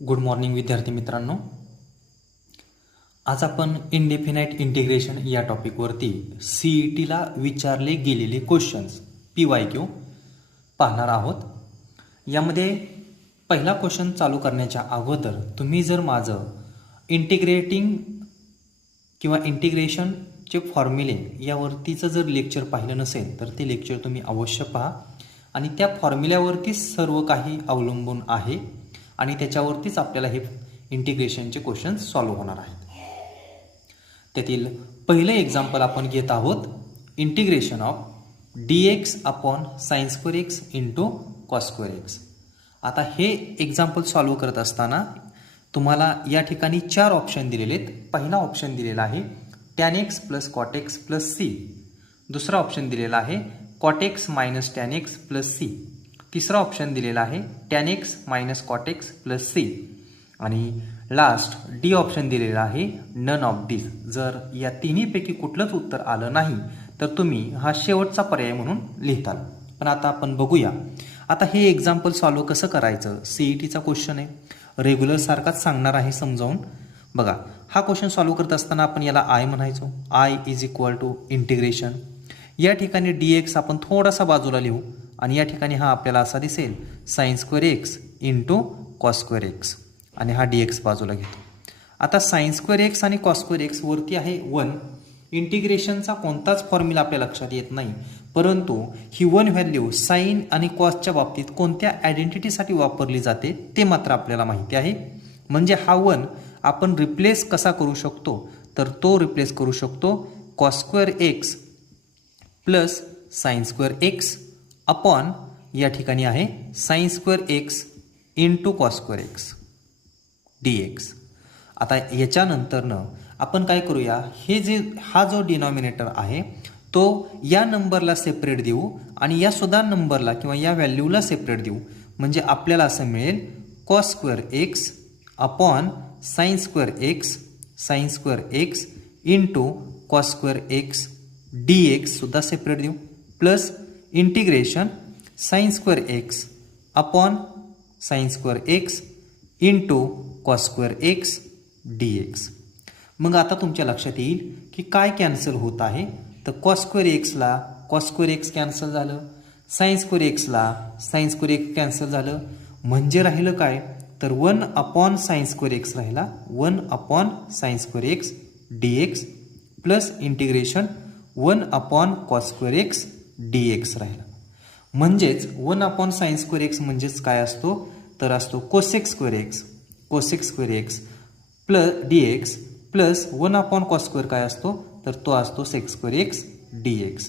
Good morning विद्यार्थी मित्रांनो. आज आपण इनडेफिनाइट इंटिग्रेशन या टॉपिकवरती CETला विचारले गेलेले क्वेश्चन्स PYQ पाहणार आहोत. यामध्ये पहिला क्वेश्चन चालू करण्याच्या अगोदर तुम्ही जर माझं इंटिग्रेटिंग किंवा इंटिग्रेशनचे फॉर्म्युले यावरतीचं जर लेक्चर पाहिलं नसेल तर ते लेक्चर तुम्ही अवश्य पहा आणि त्या फॉर्म्युल्यावरती सर्व काही अवलंबून आहे आणि त्याच्यावरतीच आपल्याला हे इंटिग्रेशनचे क्वेश्चन्स सॉल्व्ह होणार आहेत. त्यातील पहिले एक्झाम्पल आपण घेत आहोत integration of dx upon sine square x into cos square x. आता हे एक्झाम्पल सॉल्व्ह करत असताना तुम्हाला या ठिकाणी 4 ऑप्शन दिलेले आहेत. पहिला ऑप्शन दिलेला आहे tan x plus cot x plus c. दुसरा ऑप्शन दिलेला आहे cot x minus tan x plus c. तिसरा ऑप्शन दिलेला आहे tan x minus cot x plus c. आणि लास्ट डी ऑप्शन दिलेला आहे नन ऑफ दिस. जर या तिन्हीपैकी कुठलंच उत्तर आलं नाही तर तुम्ही हा शेवटचा पर्याय म्हणून लिहिताल. पण आता आपण बघूया आता हे एक्झाम्पल सॉल्व्ह कसं करायचं. CETचा क्वेश्चन आहे, रेग्युलर सारखाच सांगणार आहे समजावून. बघा हा क्वेश्चन सॉल्व्ह करत असताना आपण याला आय म्हणायचो. I is equal to integration. या ठिकाणी dx आपण थोडासा बाजूला लिहू आणि या ठिकाणी हा आपल्याला असा दिसेल sign square x into cos square x आणि हा dx बाजूला घेतो. आता साइन स्क्वेअर एक्स आणि कॉस स्क्वेअर एक्स वरती आहे 1. इंटिग्रेशनचा कोणताच फॉर्म्युला आपल्या लक्षात येत नाही, परंतु ही 1 व्हॅल्यू साइन आणि कॉसच्या बाबतीत कोणत्या आयडेंटिटीसाठी वापरली जाते ते मात्र आपल्याला माहिती आहे. म्हणजे हा 1 आपण रिप्लेस कसा करू शकतो तर तो रिप्लेस करू शकतो cos square x plus sine square x upon या ठिकाणी आहे sign square x into cos square x dx. आता याच्यानंतरनं आपण काय करूया, हा जो डिनॉमिनेटर आहे तो या नंबरला सेपरेट देऊ आणि या सुद्धा नंबरला किंवा या व्हॅल्यूला सेपरेट देऊ. म्हणजे आपल्याला असं मिळेल cos square x upon sine square x into cos square x dx सुद्धा सेपरेट देऊ plus integration sine square x upon sine square x into cos square x dx. मग आता तुमच्या लक्षात येईल की काय कॅन्सल होत आहे. तर कॉस स्क्वेअर एक्सला कॉस स्क्वेअर एक्स कॅन्सल झालं, साइन स्क्वेअर एक्सला साइन स्क्वेअर एक्स कॅन्सल झालं. म्हणजे राहिलं काय तर 1 अपॉन साइन स्क्वेअर एक्स राहिला, 1 upon sine square x dx plus integration 1 upon cos square x dx राहिला. म्हणजेच 1 अपॉन साइन स्क्वेअर एक्स म्हणजेच काय असतो तर असतो cosec square x plus dx plus 1 upon cos square काय असतो तर तो असतो सेक स्क्वेअर एक्स dx.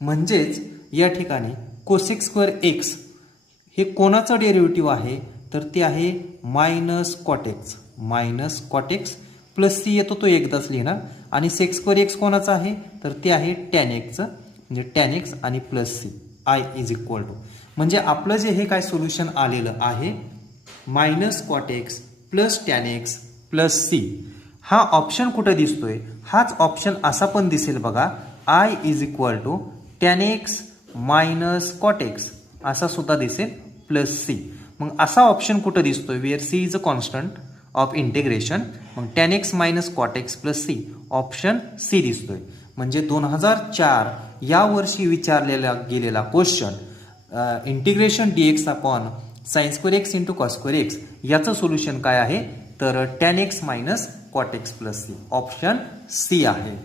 म्हणजेच या ठिकाणी कोसेक स्क्वेअर एक्स हे कोणाचं डेरिव्हेटिव्ह आहे तर ते आहे minus cot x plus c येतो तो एकदाच लिहिणार आणि सेक स्क्वेअर एक्स कोणाचा आहे तर ते आहे टॅन एक्सचं. म्हणजे टॅन एक्स आणि plus c I is equal to. म्हणजे आपलं जे हे काय सोल्युशन आलेलं आहे minus cot x plus tan x plus c. हा ऑप्शन कुठं दिसतोय, हाच ऑप्शन असा पण दिसेल बघा, I is equal to tan x minus cot x असा सुद्धा दिसेल प्लस सी. मग असा ऑप्शन कुठं दिसतोय where C is a constant of integration. मग tan x minus cot x plus C option C दिसतोय. म्हणजे 2004 या वर्षी विचारलेला गेलेला question integration dx upon sine square x into cos square X याचं सोल्युशन काय आहे तर tan x minus cot x plus C option C आहे.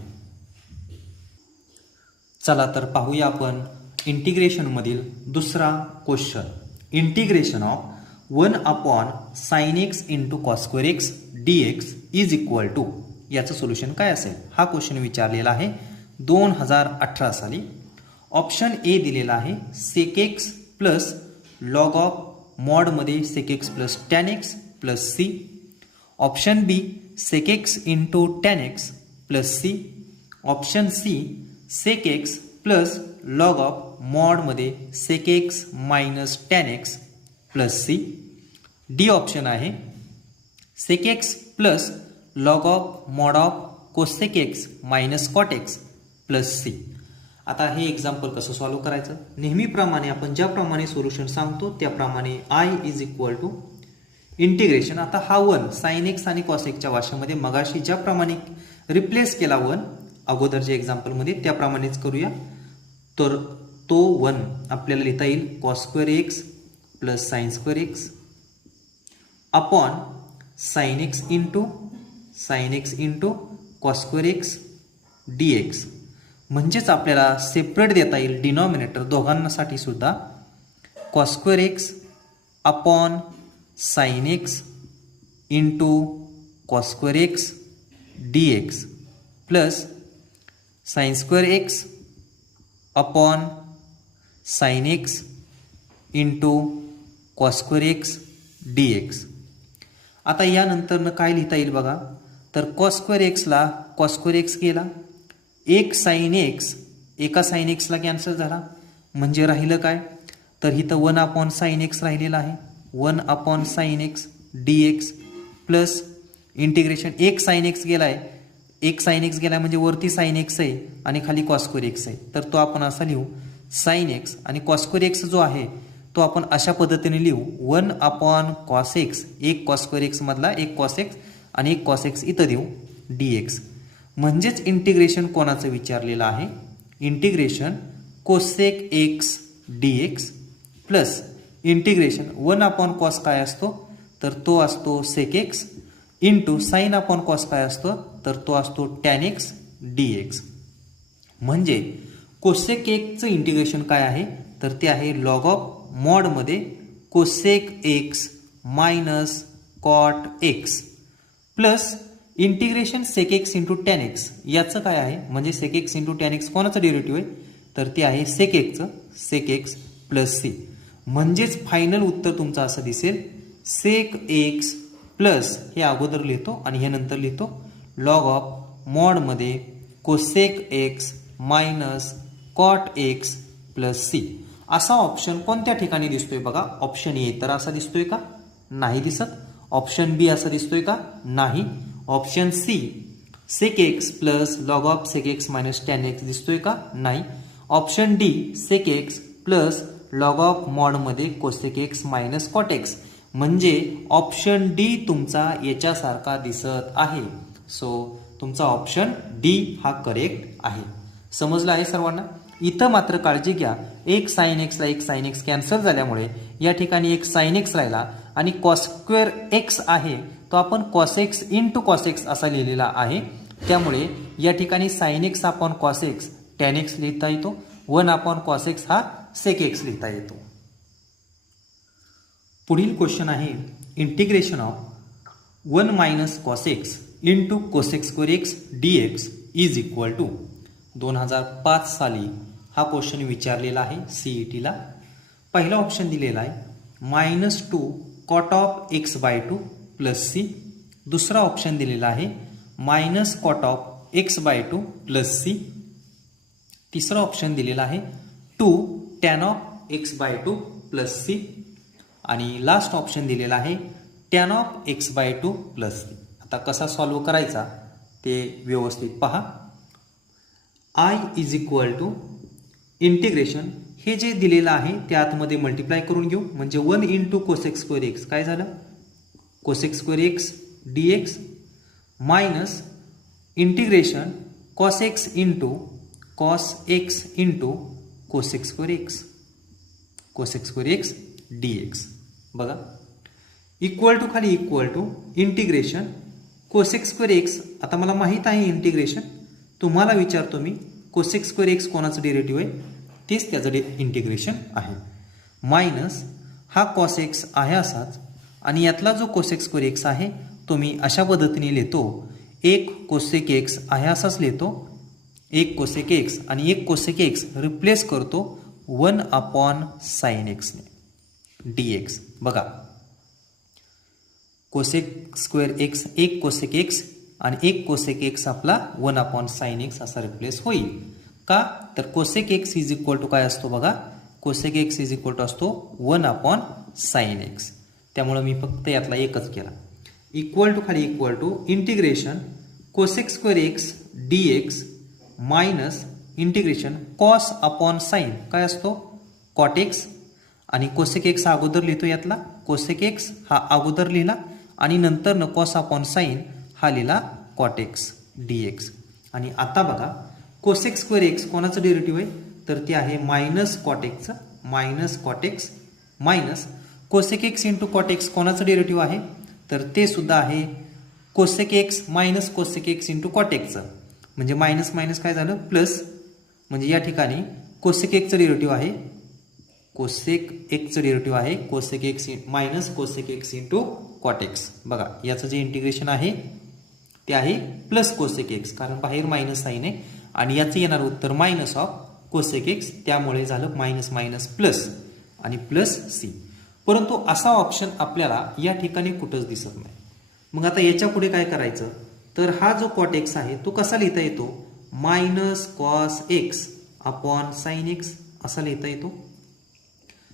चला तर पाहूया आपण इंटिग्रेशन मधील दुसरा question. Integration of 1 upon sine x into cos square x dx is equal to याचं सोल्युशन काय असेल. हा क्वेश्चन विचारलेला आहे 2018 साली. ऑप्शन ए दिलेला आहे sec x plus log of मॉडमध्ये sec x plus tan x plus C. Option B sec x into tan x plus C. Option C sec x plus log of मॉडमध्ये sec x minus tan x plus C. D option आहे sec x plus log of mod of cosec x minus cot x plus C. आता हे example कसं solve करायचं, नेहमीप्रमाणे आपण ज्याप्रमाणे solution सांगतो त्याप्रमाणे I is equal to integration, आता हा 1 साइन एक्स आणि कॉस एक्सच्या भाषेमध्ये मगाशी ज्याप्रमाणे रिप्लेस केला 1 अगोदरच्या एक्झाम्पलमध्ये त्याप्रमाणेच करूया. तर तो 1 आपल्याला लिहिता येईल cos square x plus sine square x upon sine x into cos square x d x. म्हणजेच आपल्याला सेपरेट देता येईल डिनॉमिनेटर दोघांसाठी सुद्धा cos square x upon sine x into cos square x d x plus sine square x upon sine x into cos square x d x. आता यानंतरनं काय लिहिता येईल बघा, तर कॉस स्क्वेअर एक्सला कॉस स्क्वेअर एक्स गेला, एक साइन एक्स एका साइन एक्सला कॅन्सल झाला, म्हणजे राहिलं काय, तर इथं 1 अपॉन साइन एक्स राहिलेला आहे, 1 upon sine x d x plus integration एक साइन एक्स गेला आहे, एक साइन एक्स गेला म्हणजे वरती साइन एक्स आहे आणि खाली कॉस स्क्वेअर एक्स आहे, तर तो आपण असा लिहू साइन एक्स आणि कॉस स्क्वेअर एक्स जो आहे तो आपण अशा पद्धतीने लिहू 1 अपॉन कॉस एक्स, एक कॉस स्क्वेअर एक्स मधला एक कॉस एक्स आणि एक कॉस एक्स इथं देऊ डी एक्स. म्हणजेच इंटिग्रेशन कोणाचं विचारलेलं आहे, integration cosec x d x plus integration 1 upon cos काय असतो, तर तो असतो sec x into sine upon cos काय असतो, तर तो असतो टॅन एक्स डी एक्स. म्हणजे कोसेक एक्सचं इंटिग्रेशन काय आहे, तर ते आहे लॉग ऑफ मॉडमध्ये cosec x minus cot x plus integration sec x into tan x. याचं काय आहे, म्हणजे sec x into tan x कोणाचं डेरिव्हेटिव्ह आहे, तर ते आहे सेक एक्सचं, सेक एक्स प्लस सी. म्हणजेच फायनल उत्तर तुमचं असं दिसेल सेक एक्स प्लस हे अगोदर लिहितो आणि हे नंतर लिहितो लॉग ऑफ मॉडमध्ये cosec x minus cot x plus c. असा ऑप्शन कोणत्या ठिकाणी दिसतोय बघा, ऑप्शन ए तर असा दिसतोय का, नाही दिसत. ऑप्शन बी असा दिसतोय का, नाही. Option C sec x plus log of sec x minus tan x दिसतोय का, नाही. Option D sec x plus log of मॉडमध्ये cosec x minus cot x. म्हणजे ऑप्शन डी तुमचा याच्यासारखा दिसत आहे. सो तुमचा ऑप्शन डी हा करेक्ट आहे. समजलं आहे सर्वांना. इथं मात्र काळजी घ्या, एक साइन एक्सला एक साइन एक्स कॅन्सल झाल्यामुळे या ठिकाणी एक साइन एक्स राहिला आणि कॉस स्क्वेअर एक्स आहे तो आपण cos x into cos x असा लिहिलेला आहे. त्यामुळे या ठिकाणी sine x upon cos x tan x लिहिता येतो, 1 अपॉन कॉस एक्स हा सेक एक्स लिहिता येतो. पुढील क्वेश्चन आहे integration of 1 minus cos x into cosec square x d x is equal to. 2005 साली हा क्वेश्चन विचारलेला आहे सीईटीला. पहिला ऑप्शन दिलेला आहे -2 cot of x by 2 plus c. दुसरा ऑप्शन दिलेला आहे minus cot of x by 2 plus c. तिसरा ऑप्शन दिलेला आहे 2 tan of x by 2 plus c. आणि लास्ट ऑप्शन दिलेला आहे tan of x by 2 plus C. आता कसा सॉल्व्ह करायचा ते व्यवस्थित पहा. I is equal to integration हे जे दिलेलं आहे त्या आतमध्ये मल्टिप्लाय करून घेऊ, म्हणजे 1 इंटू कोसेक स्क्वेअर एक्स काय झालं, cosec square x d x minus integration cos x into cos x into cosec square x, cosec square x d x. बघा इक्वल टू खाली equal to integration cosec square x. आता मला माहीत आहे integration, तुम्हाला विचारतो मी कोसेक स्क्वेअर एक्स कोणाचं डेरिव्हेटिव्ह आहे, तेच त्याचं इंटिग्रेशन आहे. मायनस हा कॉस एक्स आहे असाच आणि यातला जो कोसेक स्क्वेअर एक्स आहे तो मी अशा पद्धतीने लिहितो, एक कोसेक एक्स आहे असाच लिहितो, एक कोसेक एक्स आणि एक कोसेक एक्स रिप्लेस करतो 1 अपॉन साइन एक्सने डी एक्स. बघा कोसेक स्क्वेअर एक्स एक कोसेक एक्स आणि एक कोसेक एक्स आपला 1 अपॉन साइन एक्स असा रिप्लेस होईल. का तर cosec x is equal to काय असतो बघा, cosec x is equal to असतो 1 अपॉन साइन एक्स. त्यामुळे मी फक्त यातला एकच केला. इक्वल टू खाली equal to integration cosec square x d x minus integration cos upon sine काय असतो कॉट एक्स आणि कोसेक एक्स अगोदर लिहितो यातला कोसेक एक्स हा अगोदर लिहिला आणि नंतर न कॉस अपॉन साईन हा लिहिला कॉट एक्स डी एक्स. आणि आता बघा कोसेक स्क्वेअर एक्स कोणाचं डेरिव्हेटिव्ह आहे, तर ते आहे मायनस कॉट एक्सचं, minus cot x minus cosec x into cot x कोणाचं डेरिव्हेटिव्ह आहे, तर ते सुद्धा आहे cosec x minus cosec x into cot एक्सचं. म्हणजे मायनस मायनस काय झालं प्लस, म्हणजे या ठिकाणी कोसेक एक्सचं डेरिव्हेटिव्ह आहे, कोसेक एक्सचं डेरिव्हेटिव्ह आहे cosec x minus cosec x into cot x. बघा याचं जे इंटिग्रेशन आहे ते आहे प्लस कोसेक एक्स, कारण बाहेर मायनस साईन आहे आणि याचं येणार उत्तर मायनस ऑफ कोसेक एक्स, त्यामुळे झालं मायनस मायनस प्लस आणि प्लस सी. परंतु असा ऑप्शन आपल्याला या ठिकाणी कुठंच दिसत नाही. मग आता याच्या पुढे काय करायचं, तर हा जो कॉट एक्स आहे तो कसा लिहिता येतो, minus cos x upon sine x असा लिहिता येतो.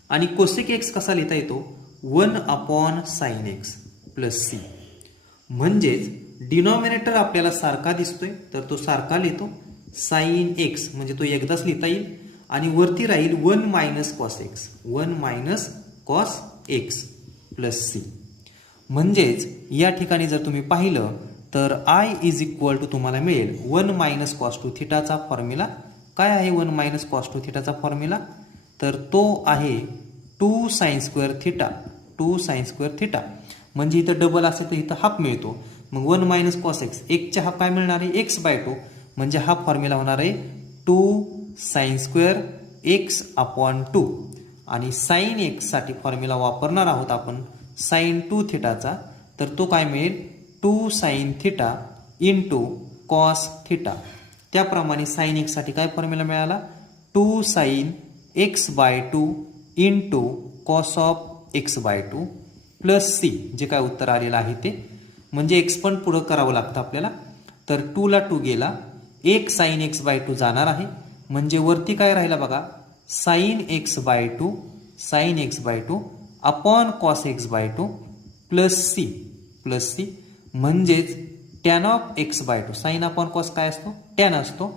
आणि कोसेक एक्स कसा लिहिता येतो, 1 upon sine x plus c. म्हणजेच डिनॉमिनेटर आपल्याला सारखा दिसतोय तर तो सारखा लिहितो, साईन एक्स म्हणजे तो एकदाच लिहिता येईल आणि वरती राहील 1 minus cos x, 1 minus cos x plus c. म्हणजेच या ठिकाणी जर तुम्ही पाहिलं तर आय इज इक्वल टू तुम्हाला मिळेल 1 मायनस कॉस टू थिटाचा फॉर्म्युला. काय आहे 1 मायनस कॉस टू थिटाचा फॉर्म्युला, तर तो आहे 2 sine square theta, 2 sine square theta. म्हणजे इथं डबल असेल तर इथं हाफ मिळतो. मग 1 मायनस कॉस एक्स, एकच्या हाफ काय मिळणार आहे एक्स बाय 2, म्हणजे हा फॉर्म्युला होणार आहे 2 साइन स्क्वेअर एक्स अपॉन 2. आणि साइन एक्स साठी फॉर्म्युला वापरणार आहोत आपण साइन 2 थिटाचा, तर तो काय मिळेल 2 sine theta into cos theta. त्याप्रमाणे साइन एक्स साठी काय फॉर्म्युला मिळाला 2 sine x by 2 into cos of x by 2 plus c, जे काय उत्तर आलेलं आहे ते. म्हणजे एक्स पण पुढं करावं लागतं आपल्याला, तर 2 ला 2 गेला, 1 साइन एक्स बाय 2 जाणार आहे. म्हणजे वरती काय राहिला बघा sine x by 2, sine x by 2 upon cos x by 2 plus c, plus c. म्हणजेच tan of x by 2, sine upon cos काय असतो टॅन असतो,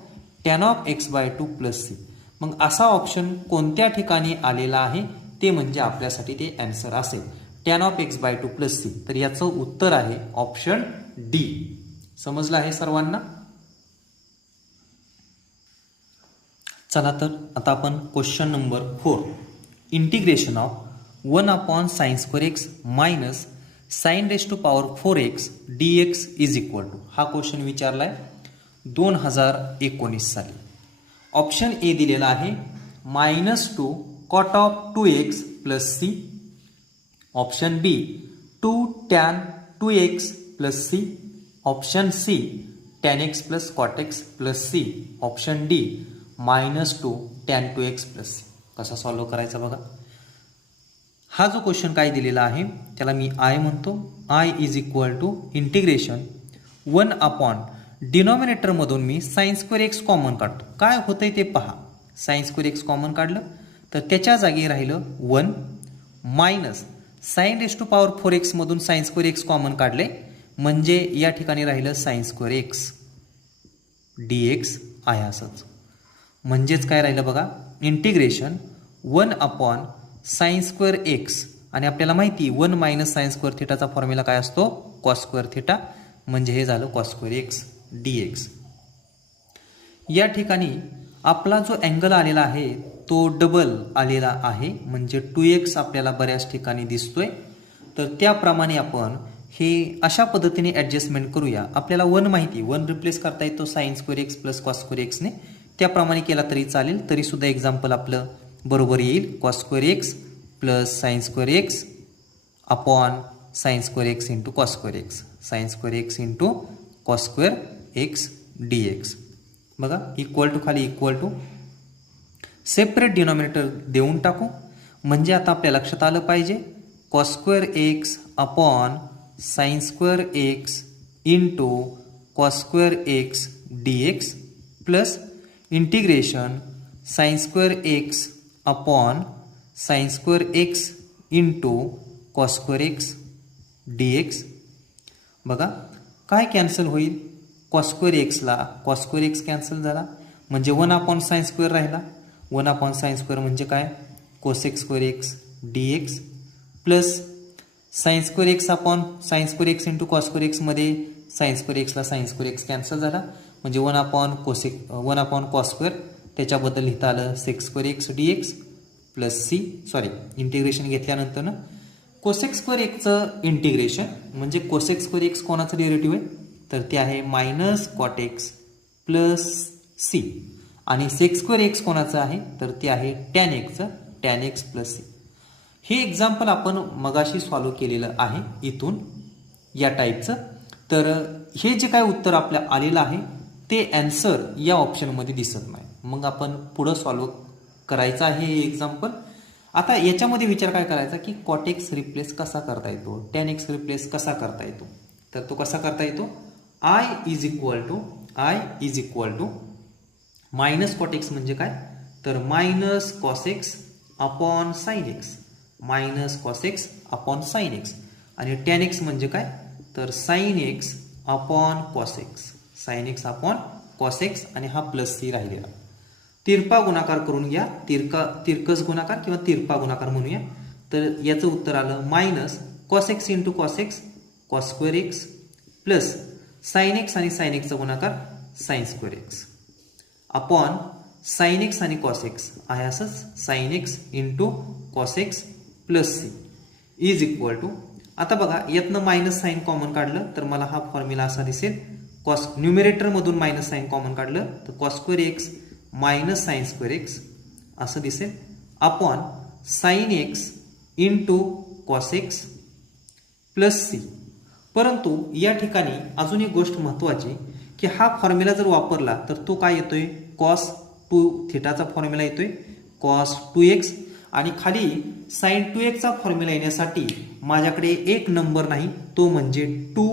tan of x by 2 plus c. मग असा ऑप्शन कोणत्या ठिकाणी आलेला आहे ते म्हणजे आपल्यासाठी ते आन्सर असेल tan of x by 2 plus c. तर याचं उत्तर आहे ऑप्शन डी. समजलं आहे सर्वांना. चला तर आता आपण question number 4, integration of 1 upon sine square x minus sine raise to power 4x dx is equal to, हा क्वेश्चन विचारलाय 2019 साली. ऑप्शन ए दिलेला आहे -2 cot of 2x plus C. Option B 2 tan 2x plus C. Option C tan x plus cot x plus C. Option D -2 tan 2x plus c. कसा solve करायचा बघा. हा जो क्वेश्चन काय दिलेला आहे त्याला मी आय म्हणतो. I is equal to integration 1 upon डिनॉमिनेटरमधून मी साइन स्क्वेअर एक्स कॉमन काढतो. काय होतंय ते पहा. साइन स्क्वेअर एक्स कॉमन काढलं तर त्याच्या जागी राहिलं 1 minus sine raise to power 4x मधून साइन स्क्वेअर एक्स कॉमन काढले, म्हणजे या ठिकाणी राहिलं साइन स्क्वेअर एक्स dx आहे असंच. म्हणजेच काय राहिलं बघा integration 1 upon sine square x, आणि आपल्याला माहिती 1 मायनस साइन स्क्वेअर थिटाचा फॉर्म्युला काय असतो कॉस स्क्वेअर थिटा, म्हणजे हे झालं कॉस स्क्वेअर एक्स dx. या ठिकाणी आपला जो अँगल आलेला आहे तो डबल आलेला आहे, म्हणजे 2x आपल्याला बऱ्याच ठिकाणी दिसतोय. तर त्याप्रमाणे आपण हे अशा पद्धतीने ॲडजस्टमेंट करूया. आपल्याला 1 माहिती, 1 रिप्लेस करता येतो sine square x plus cos square एक्सने, त्याप्रमाणे केला तरी चालेल. तरीसुद्धा एक्झाम्पल आपलं बरोबर येईल cos square x plus sine square x upon sine square x into cos square x, sine square x into cos square x dx. बघा इक्वल टू खाली इक्वल टू, सेपरेट डिनॉमिनेटर देऊन टाकू. म्हणजे आता आपल्या लक्षात आलं पाहिजे cos square x upon sine square x into cos square x dx plus integration sine square x upon sine square x into cos square x dx. बघा काय कॅन्सल होईल, कॉस स्क्वेअर एक्सला कॉस स्क्वेअर एक्स कॅन्सल झाला, म्हणजे 1 upon sine square राहिला. 1 upon sine square म्हणजे काय cosec square x dx plus sine square x upon sine square x into cos square एक्समध्ये साइन स्क्वेअर एक्सला साइन स्क्वेअर एक्स कॅन्सल झाला, म्हणजे 1 upon cos square, त्याच्याबद्दल लिहिता आलं sec square x d x plus c, sorry integration घेतल्यानंतर ना cosec square एक्सचं इंटिग्रेशन म्हणजे कोसेक स्क्वेअर एक्स कोणाचं डेरिव्हेटिव्ह आहे, तर ते आहे minus cot x plus c, आणि सेक स्क्वेअर एक्स कोणाचं आहे, तर ते आहे टॅन एक्सचं, टॅन एक्स प्लस सी. हे एक्झाम्पल आपण मगाशी सॉल्व केलेलं आहे इथून या टाईपचं. तर हे जे काय उत्तर आपल्या आलेलं आहे ते ॲन्सर या ऑप्शनमध्ये दिसत नाही. मग आपण पुढं सॉल्व करायचं आहे हे एक्झाम्पल. आता याच्यामध्ये विचार काय करायचा की कॉट एक्स रिप्लेस कसा करता येतो, टॅन एक्स रिप्लेस कसा करता येतो, तर तो कसा करता येतो, I is equal to minus cot x म्हणजे काय, तर minus cos x upon sine x, minus cos x upon sine x, आणि टॅन एक्स म्हणजे काय, तर sine x upon cos x, sine x upon cos x, आणि हा plus C राहिलेला. तिरपा गुणाकार करून घ्या, तिरकस गुणाकार किंवा तिरपा गुणाकार म्हणूया. तर याचं उत्तर आलं minus cos x into cos x, cos square x plus sine x आणि साइन एक्सचा गुणाकार sine square x upon sine x आणि कॉस एक्स आहे असंच sine x into cos x plus c is equal to. आता बघा यातनं minus sine common काढलं तर मला हा फॉर्म्युला असा दिसेल, कॉस न्यूमिरेटरमधून मायनस साइन कॉमन काढलं तर cos square x minus sine square x असं दिसेल upon sine x into cos x plus c. परंतु या ठिकाणी अजून एक गोष्ट महत्त्वाची की हा फॉर्म्युला जर वापरला तर तो काय येतोय, कॉस 2 थिटाचा फॉर्म्युला येतोय, कॉस 2x, आणि खाली साइन 2x फॉर्म्युला येण्यासाठी माझ्याकडे एक नंबर नाही तो म्हणजे 2,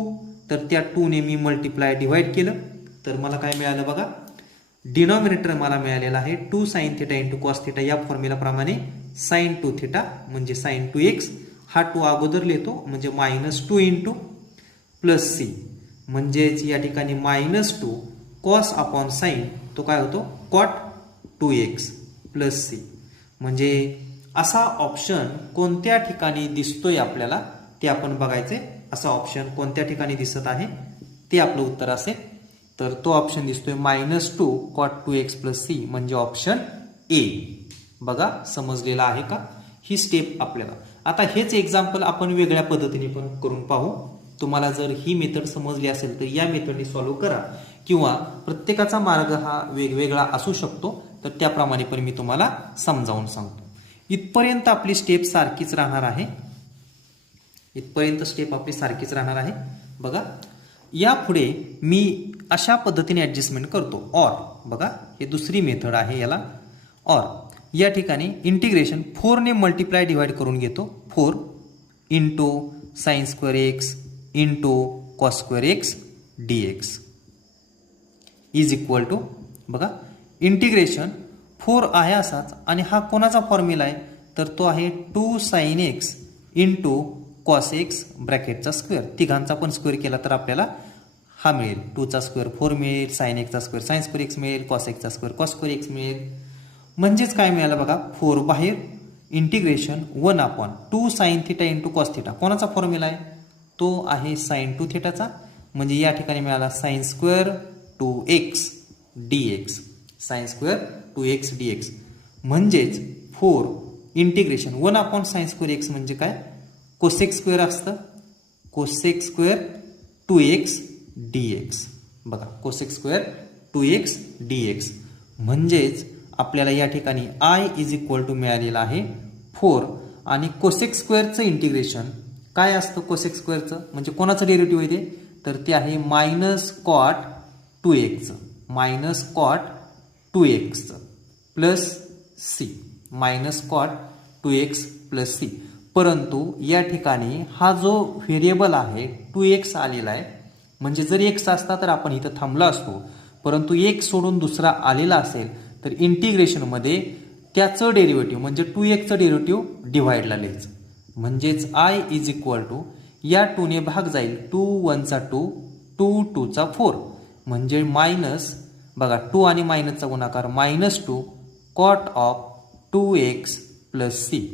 तर त्या 2 ने मी मल्टिप्लाय डिवाइड केलं तर मला काय मिळालं बघा, डिनॉमिनेटर मला मिळालेला आहे 2 sine theta into cos theta या फॉर्म्युलाप्रमाणे साइन 2 थिटा म्हणजे साइन 2x, हा 2 अगोदर लिहितो म्हणजे मायनस 2 इंटू प्लस सी, म्हणजेच या ठिकाणी मायनस 2 कॉस अपॉन साइन तो काय होतो कॉट 2x प्लस सी. म्हणजे असा ऑप्शन कोणत्या ठिकाणी दिसतोय आपल्याला ते आपण बघायचे. असा ऑप्शन कोणत्या ठिकाणी दिसत आहे ते आपलं उत्तर असेल. तर तो ऑप्शन दिसतोय minus 2 cot 2x plus c म्हणजे ऑप्शन ए. बघा समजलेला आहे का ही स्टेप आपल्याला. आता हेच एक्झाम्पल आपण वेगळ्या पद्धतीने पण करून पाहू. तुम्हाला जर ही मेथड समजली असेल तर या मेथडने सॉल्व्ह करा, किंवा प्रत्येकाचा मार्ग हा वेगवेगळा असू शकतो तर त्याप्रमाणे पण मी तुम्हाला समजावून सांगतो. इथपर्यंत आपली स्टेप सारखीच राहणार आहे, इथपर्यंत स्टेप आपली सारखीच राहणार आहे. बघा यापुढे मी अशा पद्धतीने ॲडजस्टमेंट करतो. ऑर बघा हे दुसरी मेथड आहे याला ऑर. या ठिकाणी इंटिग्रेशन 4 ने मल्टिप्लाय डिवाइड करून घेतो, 4 into sine square x into cos square x d x is equal to. बघा इंटिग्रेशन 4 आहे असाच, आणि हा कोणाचा फॉर्म्युला आहे तर तो आहे 2 sine x into cos x ब्रॅकेटचा स्क्वेअर, तिघांचा पण स्क्वेअर केला तर आपल्याला हा मिळेल, 2चा स्क्वेअर 4 मिळेल, साइन एक्सचा स्क्वेअर साइन स्क्वेअर एक्स मिळेल, कॉस एक्सचा स्क्वेअर कॉस स्क्वेअर एक्स मिळेल. म्हणजेच काय मिळालं बघा 4 बाहेर integration 1 upon 2 sine theta into cos theta कोणाचा फॉर्म्युला आहे तो आहे साइन 2 थिटाचा, म्हणजे या ठिकाणी मिळाला sine square 2x dx, sine square 2x dx. म्हणजेच 4 integration 1 upon sine square x म्हणजे काय कोसेक स्क्वेअर असतं, कोसेक स्क्वेअर 2x dx. बघा कोसेक स्क्वेअर 2x dx. म्हणजेच आपल्याला या ठिकाणी आय इज इक्वल टू मिळालेला आहे 4, आणि कोसेक स्क्वेअरचं इंटिग्रेशन काय असतं, कोसेक स्क्वेअरचं म्हणजे कोणाचं डेरिव्हेटिव्ह आहे ते, तर ते आहे minus cot 2x, minus cot 2x plus c, minus cot 2x plus c. परंतु या ठिकाणी हा जो व्हेरिएबल आहे 2x आलेला आहे, म्हणजे जर x असता तर आपण इथं थांबलो असतो, परंतु एक सोडून दुसरा आलेला असेल तर इंटिग्रेशनमध्ये त्याचं डेरिव्हेटिव्ह म्हणजे 2xचं डेरिव्हेटिव्ह डिव्हाइडला लिहायचं. म्हणजेच आय इज इक्वल टू या 2 ने भाग जाईल, 2 1 चा 2, 2 2 चा 4, म्हणजे मायनस बघा 2 आणि मायनसचा गुणाकार minus 2 cot of 2x plus c.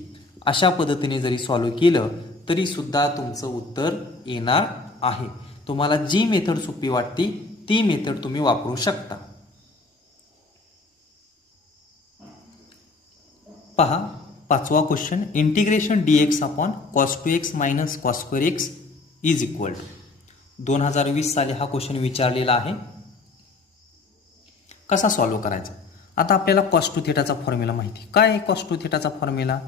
अशा पद्धतीने जरी सॉल्व्ह केलं तरी सुद्धा तुमचं उत्तर येणार आहे. तुम्हाला जी मेथड सोपी वाटते ती मेथड तुम्ही वापरू शकता. पहा 5वा question, integration dx upon cos 2x minus cos square x is equal to. 2020 साली हा क्वेश्चन विचारलेला आहे. कसा सॉल्व्ह करायचा? आता आपल्याला cos 2 थीटाचा फॉर्म्युला माहिती. काय आहे cos 2 थीटाचा फॉर्म्युला?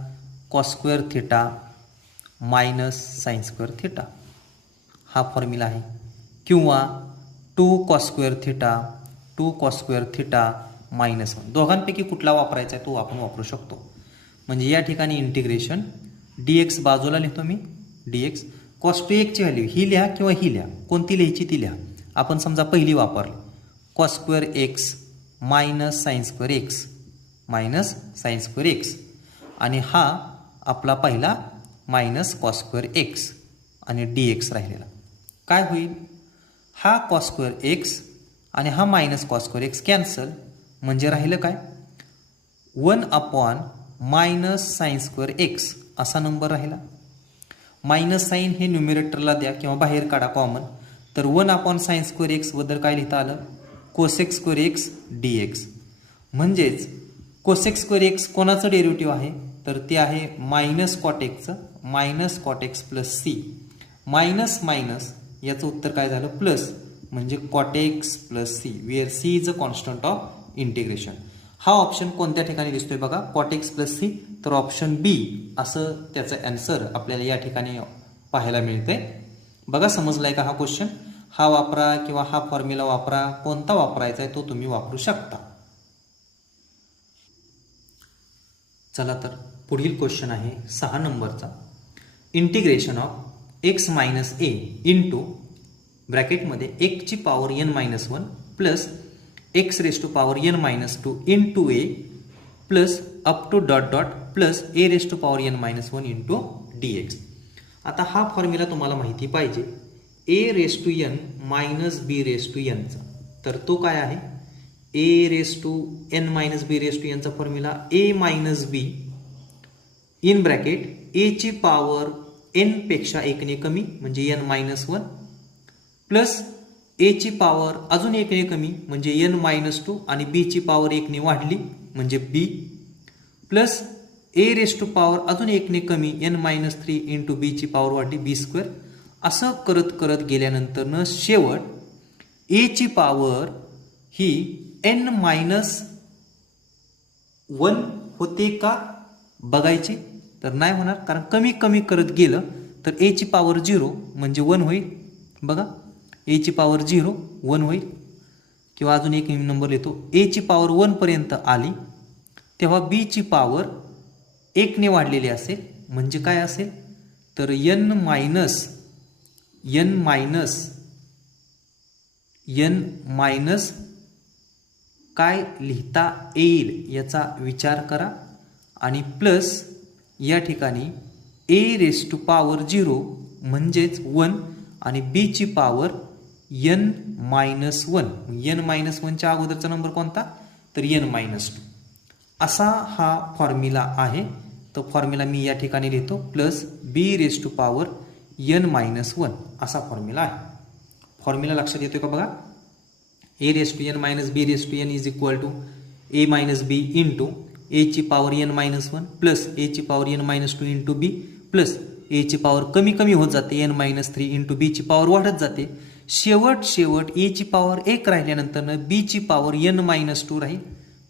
cos स्क्वेअर theta minus sine square theta हा फॉर्म्युला आहे. किंवा 2 cos स्क्वेअर थीटा मायनस 1, दोघांपैकी कुठला वापरायचा आहे तो आपण वापरू शकतो. म्हणजे या ठिकाणी इंटिग्रेशन dx बाजूला लिहितो मी, dx cos 2x ची व्हॅल्यू ही लिहा किंवा ही लिहा, कोणती लिहायची ती लिहा. आपण समजा पहिली वापरली cos square x minus sine square x आणि हा आपला पहिला मायनस cos स्क्वेअर x आणि dx राहिलेला. काय होईल? हा cos स्क्वेअर x आणि हा minus cos square x cancel, म्हणजे राहिलं काय? 1 upon minus sine square x असा नंबर राहिला. मायनस साइन हे न्यूमिरेटरला द्या किंवा बाहेर काढा कॉमन. तर 1 अपॉन साइन स्क्वेअर x बद्दल काय लिहिता आलं? Cosec square x dx. म्हणजेच कोसेक स्क्वेअर x कोणाचं डेरिव्हेटिव्ह आहे? तर ते आहे minus cot x plus c. Minus minus याचं उत्तर काय झालं? प्लस, म्हणजे cot x plus c, where C is a constant of integration. हा ऑप्शन कोणत्या ठिकाणी दिसतोय बघा? Cot x plus c. तर ऑप्शन बी असं त्याचं आन्सर आपल्याला या ठिकाणी पाहायला मिळतंय. बघा समजलाय का हा क्वेश्चन? हा वापरा किंवा हा फॉर्म्युला वापरा, कोणता वापरायचा आहे तो तुम्ही वापरू शकता. चला तर पुढील क्वेश्चन आहे 6 नंबरचा. Integration of x minus a into ब्रॅकेटमध्ये 1 ची power n minus 1 plus x raise to power n minus 2 into a plus up to dot dot plus a raise to power n minus 1 into dx. आता हा formula तुम्हाला माहिती पाहिजे. A raise to n minus b raise to n चा, तर तो काय आहे? A raise to n minus b raise to n चा formula A minus be in bracket A ची पॉवर n पेक्षा 1 ने कमी म्हणजे n मायनस 1 प्लस ए ची पॉवर अजून 1 ने कमी म्हणजे n मायनस 2 आणि बी ची पॉवर 1 ने वाढली म्हणजे b plus a raise to power अजून 1 ने कमी n मायनस 3 इंटू बी ची पॉवर वाढली b स्क्वेअर. असं करत करत गेल्यानंतर शेवट ए ची पॉवर ही n मायनस 1 होते का बघायची. तर नाही होणार, कारण कमी कमी करत गेलं तर ए ची पॉवर 0 म्हणजे 1 होईल. बघा ए ची पॉवर 0 1 होईल. किंवा अजून एक नंबर लिहितो, ए ची पॉवर 1 पर्यंत आली तेव्हा बी ची पॉवर 1 ने वाढलेली असेल म्हणजे काय असेल? तर n मायनस काय लिहिता येईल याचा विचार करा. आणि प्लस या ठिकाणी ए रेस टू पॉवर 0 म्हणजेच 1 आणि बी ची power n minus 1. n minus 1च्या अगोदरचा नंबर कोणता? तर n मायनस 2. असा हा फॉर्म्युला आहे. तो फॉर्म्युला मी या ठिकाणी लिहितो plus b raise to power n minus 1 असा फॉर्म्युला आहे. फॉर्म्युला लक्षात येतोय का बघा? A raise to n minus b raise to n is equal to a minus b into a ची power n minus 1 plus a ची power n minus 2 into b plus a ची power कमी कमी होत जाते n मायनस 3 इंटू बी ची power वाढत जाते. शेवट ए ची पॉवर 1 राहिल्यानंतर बी ची पॉवर n मायनस 2 राहील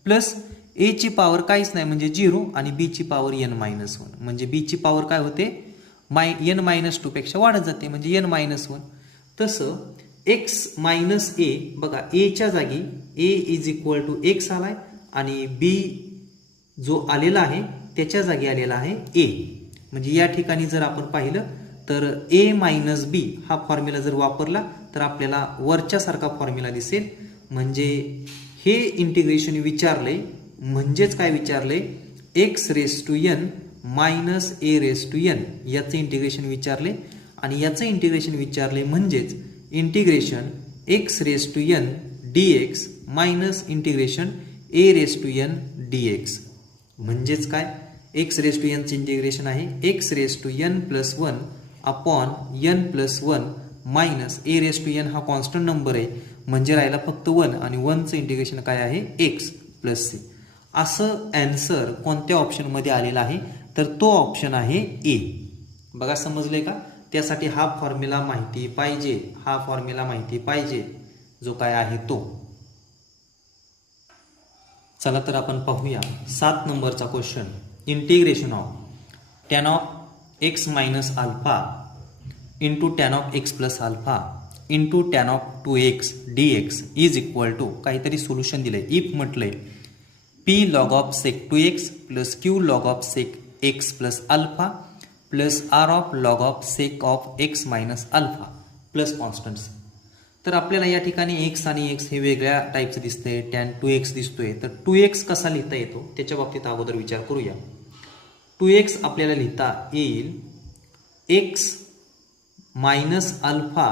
प्लस ए ची पॉवर काहीच नाही म्हणजे 0 आणि बी ची पॉवर n मायनस 1 म्हणजे बी ची पॉवर काय होते? n मायनस 2 पेक्षा वाढत जाते म्हणजे n मायनस 1. तसं x मायनस ए बघा, ए च्या जागी ए इज इक्वल टू x आलाय आणि बी जो आलेला आहे त्याच्या जागी आलेला आहे ए. म्हणजे या ठिकाणी जर आपण पाहिलं तर ए मायनस बी हा फॉर्म्युला जर वापरला तर आपल्याला वरच्या सारखा फॉर्म्युला दिसेल. म्हणजे हे इंटिग्रेशन विचारले म्हणजेच काय विचारले? X raise to n minus a raise to n याचं इंटिग्रेशन विचारले आणि याचं इंटिग्रेशन विचारले म्हणजेच integration x raise to n dx minus integration a raise to n dx. म्हणजेच काय? एक्स रेस टू एनचं इंटिग्रेशन आहे x raise to n plus one upon n plus one minus a raise to n हा constant number आहे म्हणजे राहिला फक्त one आणि वनचं इंटिग्रेशन काय आहे एक्स प्लस सी. असं ॲन्सर कोणत्या ऑप्शनमध्ये आलेला आहे तर तो ऑप्शन आहे ए. बघा समजले का. त्यासाठी हा फॉर्म्युला माहिती पाहिजे, हा फॉर्म्युला माहिती पाहिजे जो काय आहे तो. चला तर आपण पाहूया 7 नंबरचा question. Integration of tan of x minus alpha into tan of x plus alpha into tan of 2x dx is equal to काहीतरी सोल्युशन दिलंय. इफ म्हटलंय p log of sec 2x plus q log of sec x plus alpha plus r of log of sec of x minus alpha plus constants. तर आपल्याला या ठिकाणी x आणि x हे वेगळ्या टाईपचं दिसतंय. टॅन 2x दिसतोय. तर 2x कसा लिहिता येतो त्याच्या बाबतीत अगोदर विचार करूया. 2x आपल्याला लिहिता येईल x मायनस अल्फा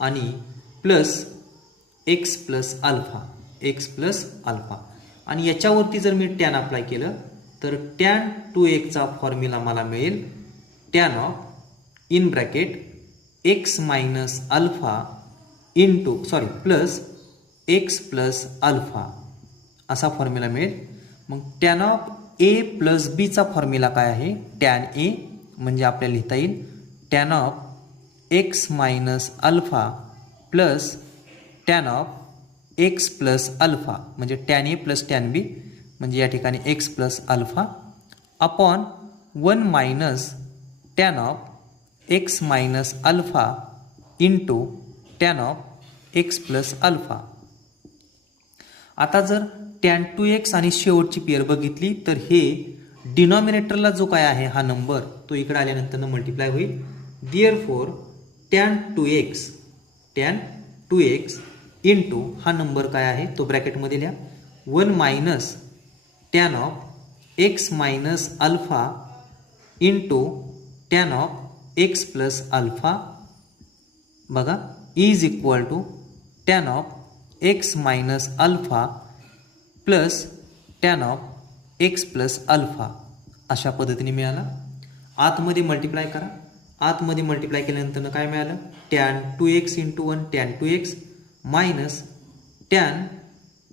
आणि plus x plus alpha, x plus alpha. आणि याच्यावरती जर मी टॅन अप्लाय केलं तर टॅन 2x चा फॉर्म्युला मला मिळेल tan of in bracket x minus alpha into plus x plus alpha असा फॉर्म्युला मिळेल. मग टॅन ऑफ ए प्लस बीचा फॉर्म्युला काय आहे टॅन ए म्हणजे आपल्याला लिहिता येईल tan of x minus alpha plus tan of x plus alpha म्हणजे tan a plus tan b म्हणजे या ठिकाणी x plus alpha upon 1 minus tan of x minus alpha into tan of x plus alpha. आता जर tan 2x आणि शेवटची pair बघितली तर हे डिनॉमिनेटरला जो काय आहे हा नंबर तो इकडे आल्यानंतर मल्टिप्लाय होईल. देअरफॉर टॅन 2x इंटू हा नंबर काय आहे तो ब्रॅकेटमध्ये लिहा 1 minus tan of x minus alpha into tan of x plus alpha बघा is equal to tan of x minus alpha plus tan of x plus alpha अशा पद्धतीने मिळाला. आतमध्ये मल्टिप्लाय करा. आतमध्ये मल्टिप्लाय केल्यानंतर काय मिळालं tan 2x into 1 tan 2x minus tan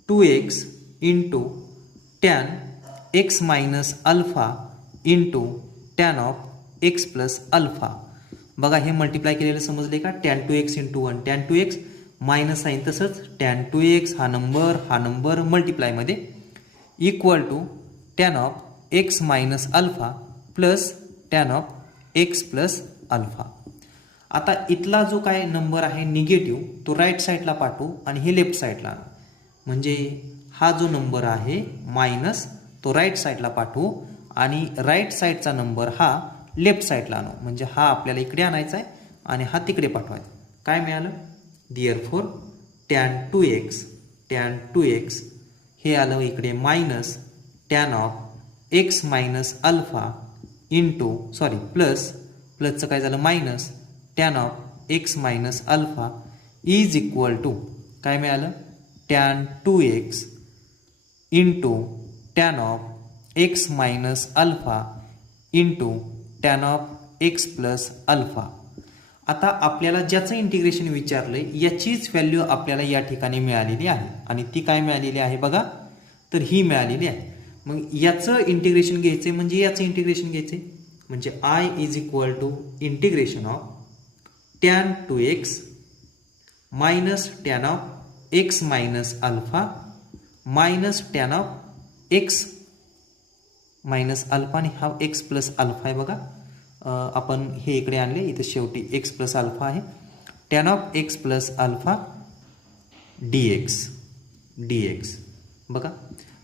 2x into tan x minus alpha into tan of x plus alpha. बघा हे मल्टिप्लाय केलेलं समजले का. Tan 2x into 1 tan 2x minus sine तसंच टॅन 2x हा नंबर मल्टिप्लायमध्ये equal to tan of x minus alpha plus tan of x plus alpha. आता इथला जो काय नंबर आहे निगेटिव्ह तो राईट साईडला पाठवू आणि हे लेफ्ट साईडला आणू. म्हणजे हा जो नंबर आहे मायनस तो राईट साईडला पाठवू आणि राईट साईडचा नंबर हा लेफ्ट साईडला आणू. म्हणजे हा आपल्याला इकडे आणायचा आहे आणि हा तिकडे पाठवायचा. काय मिळालं देअरफॉर टॅन 2x हे आलं इकडे minus tan of x minus alpha into प्लसचं काय झालं minus tan of x minus alpha is equal to काय मिळालं tan 2x into tan of x minus alpha into tan of x plus alpha. आता आपल्याला ज्याचं इंटिग्रेशन विचारलंय याचीच value आपल्याला या ठिकाणी मिळालेली आहे आणि ती काय मिळालेली आहे बघा तर ही मिळालेली आहे. मग याचं इंटिग्रेशन घ्यायचं म्हणजे याचं इंटिग्रेशन घ्यायचं म्हणजे I is equal to integration of tan 2x minus tan of x minus alpha minus tan of x minus alpha आणि हा एक्स प्लस अल्फा आहे बघा. आपण हे इकडे आणले इथं शेवटी एक्स प्लस अल्फा आहे tan of x plus alpha dx बघा.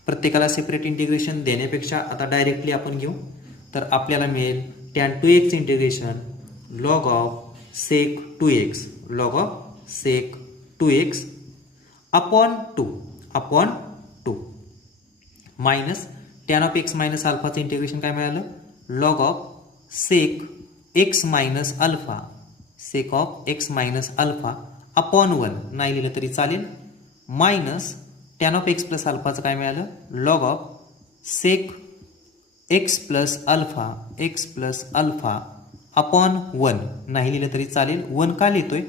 प्रत्येकाला सेपरेट इंटिग्रेशन देण्यापेक्षा आता डायरेक्टली आपण घेऊ तर आपल्याला मिळेल tan 2x integration log of sec 2x upon 2 minus tan of x minus अल्फाचं इंटिग्रेशन काय मिळालं log of sec x minus alpha upon 1 नाही लिहिलं तरी चालेल minus tan of x plus अल्फाचं काय मिळालं log of sec x plus alpha upon 1 नाही लिहिलं तरी चालेल. 1 का लिहितोय?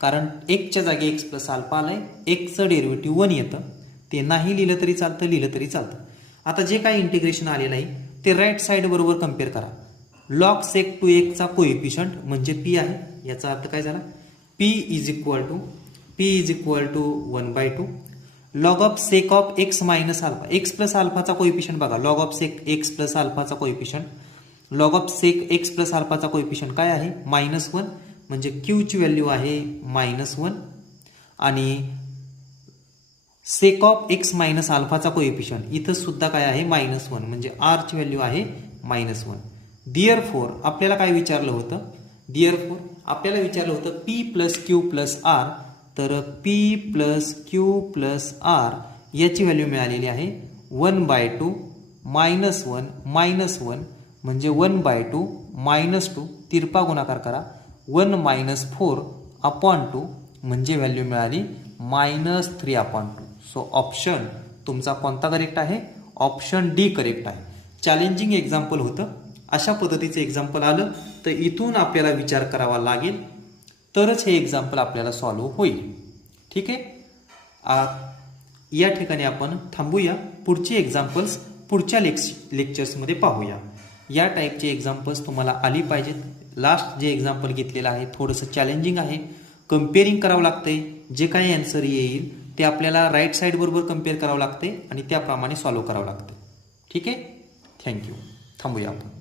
कारण एकच्या जागी एक्स प्लस अल्फा आलाय, एक्सचं डेरिव्हेटिव्ह 1 येतं. ते नाही लिहिलं तरी चालतं, लिहिलं तरी चालतं. आता जे काही इंटिग्रेशन आलेलं आहे ते राईट साईड बरोबर कम्पेअर करा. लॉग सेक टू एक्सचा कोएफिशियंट म्हणजे पी आहे. याचा अर्थ काय झाला? P is equal to 1/2 log of sec of x minus alpha. X plus अल्फाचा कोएफिशियंट बघा. Log of sec x plus अल्फाचा coefficient, log of sec x plus अल्फाचा कोएफिशियंट काय आहे? -1 म्हणजे क्यूची व्हॅल्यू आहे -1 आणि सेक ऑफ एक्स मायनस अल्फाचा कोएफिशियंट इथं सुद्धा काय आहे? -1 म्हणजे आरची व्हॅल्यू आहे -1. दिअरफोर आपल्याला काय विचारलं होतं? आपल्याला विचारलं होतं p plus q plus r. तर p plus q plus r याची व्हॅल्यू मिळालेली आहे 1/2 -1 म्हणजे 1/2 -2 तिरपा गुणाकार करा 1 - 4 अपॉन 2 म्हणजे व्हॅल्यू मिळाली -3/2. सो ऑप्शन तुमचा कोणता करेक्ट आहे? ऑप्शन डी करेक्ट आहे. चॅलेंजिंग एक्झाम्पल होतं. अशा पद्धतीचं एक्झाम्पल आलं तर इथून आपल्याला विचार करावा लागेल, तरच हे एक्झाम्पल आपल्याला सॉल्व्ह होईल. ठीक आहे. या ठिकाणी आपण थांबूया. पुढची एक्झाम्पल्स पुढच्या लेक्चर्समध्ये पाहूया. या टाईपचे एक्झाम्पल्स तुम्हाला आली पाहिजेत. लास्ट जे एक्झाम्पल घेतलेलं आहे थोडंसं चॅलेंजिंग आहे. कम्पेअरिंग करावं लागतंय. जे काही आन्सर येईल ते आपल्याला राईट साईड बरोबर कम्पेअर करावं लागते आणि त्याप्रमाणे सॉल्व्ह करावं लागतं. ठीक आहे. थँक्यू. थांबूया आपण.